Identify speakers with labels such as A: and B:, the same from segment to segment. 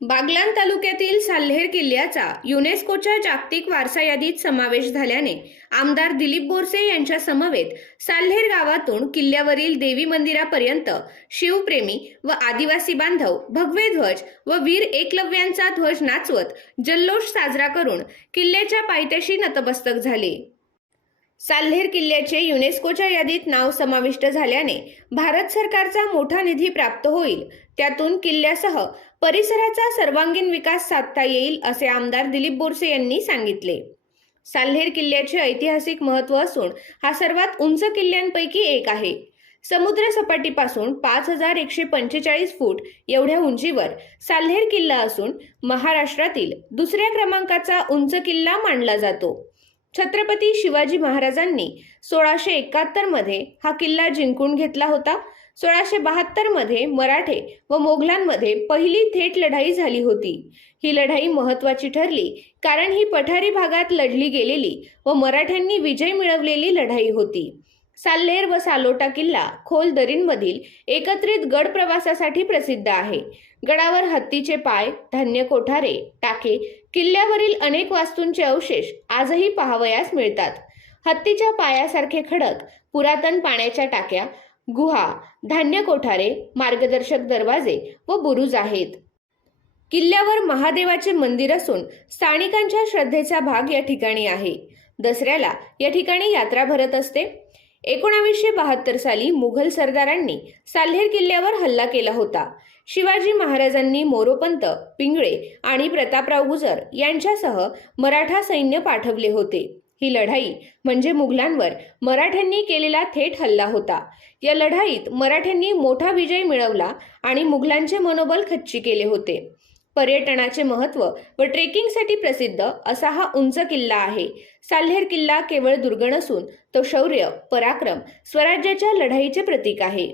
A: बागलाण तालुक्यातील साल्हेर किल्ल्याचा युनेस्कोच्या जागतिक वारसा यादीत समावेश झाल्याने आमदार दिलीप बोरसे यांच्या समवेत साल्हेर गावातून किल्ल्यावरील देवी मंदिरापर्यंत शिवप्रेमी व आदिवासी बांधव भगवे ध्वज व वीर एकलव्यांचा ध्वज नाचवत जल्लोष साजरा करून किल्ल्याच्या पायथ्याशी नतमस्तक झाले. साल्हेर किल्ल्याचे युनेस्कोच्या यादीत नाव समाविष्ट झाल्याने भारत सरकारचा मोठा निधी प्राप्त होईल. त्यातून किल्ल्यासह परिसराचा सर्वांगीण विकास साधता येईल असे आमदार दिलीप बोरसे यांनी सांगितले. साल्हेर किल्ल्याचे ऐतिहासिक महत्त्व असून हा सर्वात उंच किल्ल्यांपैकी एक आहे. समुद्र सपाटीपासून पाच हजार एकशे पंचेचाळीस फूट एवढ्या उंचीवर साल्हेर किल्ला असून महाराष्ट्रातील दुसऱ्या क्रमांकाचा उंच किल्ला मानला जातो. छत्रपती शिवाजी महाराजांनी सोळाशे एकाहत्तरमध्ये हा किल्ला जिंकून घेतला होता. सोळाशे बहात्तरमध्ये मराठे व मोगलांमध्ये पहिली थेट लढाई झाली होती. ही लढाई महत्वाची ठरली कारण ही पठारी भागात लढली गेलेली व मराठ्यांनी विजय मिळवलेली लढाई होती. साल्हेर व सालोटा किल्ला खोल दरींमधील एकत्रित गड प्रवासासाठी प्रसिद्ध आहे. गडावर हत्तीचे पाय धान्य कोठारे टाके किल्ल्यावरील अनेक वास्तूंचे अवशेष आजही पाहावयास मिळतात. हत्तीच्या पायासारखे खडक पुरातन पाण्याच्या टाक्या गुहा धान्य कोठारे मार्गदर्शक दरवाजे व बुरुज आहेत. किल्ल्यावर महादेवाचे मंदिर असून स्थानिकांच्या श्रद्धेचा भाग या ठिकाणी आहे. दसऱ्याला या ठिकाणी यात्रा भरत असते. एकोणावीसशे बहात्तर साली मुघल सरदारांनी साल्हेर किल्ल्यावर हल्ला केला होता. शिवाजी महाराजांनी मोरोपंत पिंगळे आणि प्रतापराव गुजर यांच्यासह मराठा सैन्य पाठवले होते. ही लढाई म्हणजे मुघलांवर मराठ्यांनी केलेला थेट हल्ला होता. या लढाईत मराठ्यांनी मोठा विजय मिळवला आणि मुघलांचे मनोबल खच्ची केले होते. पर्यटनाचे महत्त्व व ट्रेकिंगसाठी प्रसिद्ध असा हा उंच किल्ला आहे. साल्हेर किल्ला केवळ दुर्ग नसून तो शौर्य पराक्रम स्वराज्याच्या लढाईचे प्रतीक आहे.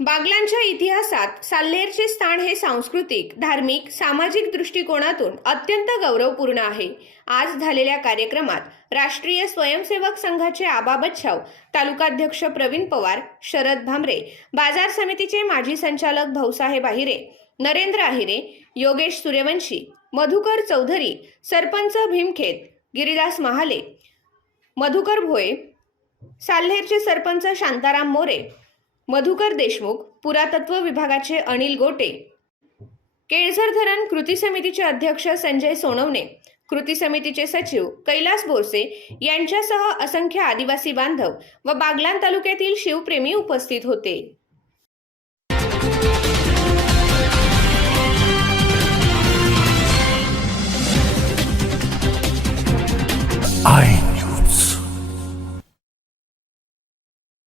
A: बागलांच्या इतिहासात साल्हेरचे स्थान हे सांस्कृतिक धार्मिक सामाजिक दृष्टिकोनातून अत्यंत गौरवपूर्ण आहे. आज झालेल्या कार्यक्रमात राष्ट्रीय स्वयंसेवक संघाचे आबा बच्छाव तालुकाध्यक्ष प्रवीण पवार शरद भामरे बाजार समितीचे माजी संचालक भाऊसाहेब आहिरे नरेंद्र आहिरे योगेश सूर्यवंशी मधुकर चौधरी सरपंच भीमखेत गिरिदास महाले मधुकर भोये साल्हेरचे सरपंच शांताराम मोरे मधुकर देशमुख पुरातत्व विभागाचे अनिल गोटे केळझर धरण कृती समितीचे अध्यक्ष संजय सोनवणे कृती समितीचे सचिव कैलास बोरसे यांच्यासह असंख्य आदिवासी बांधव व बागलान तालुक्यातील शिवप्रेमी उपस्थित होते.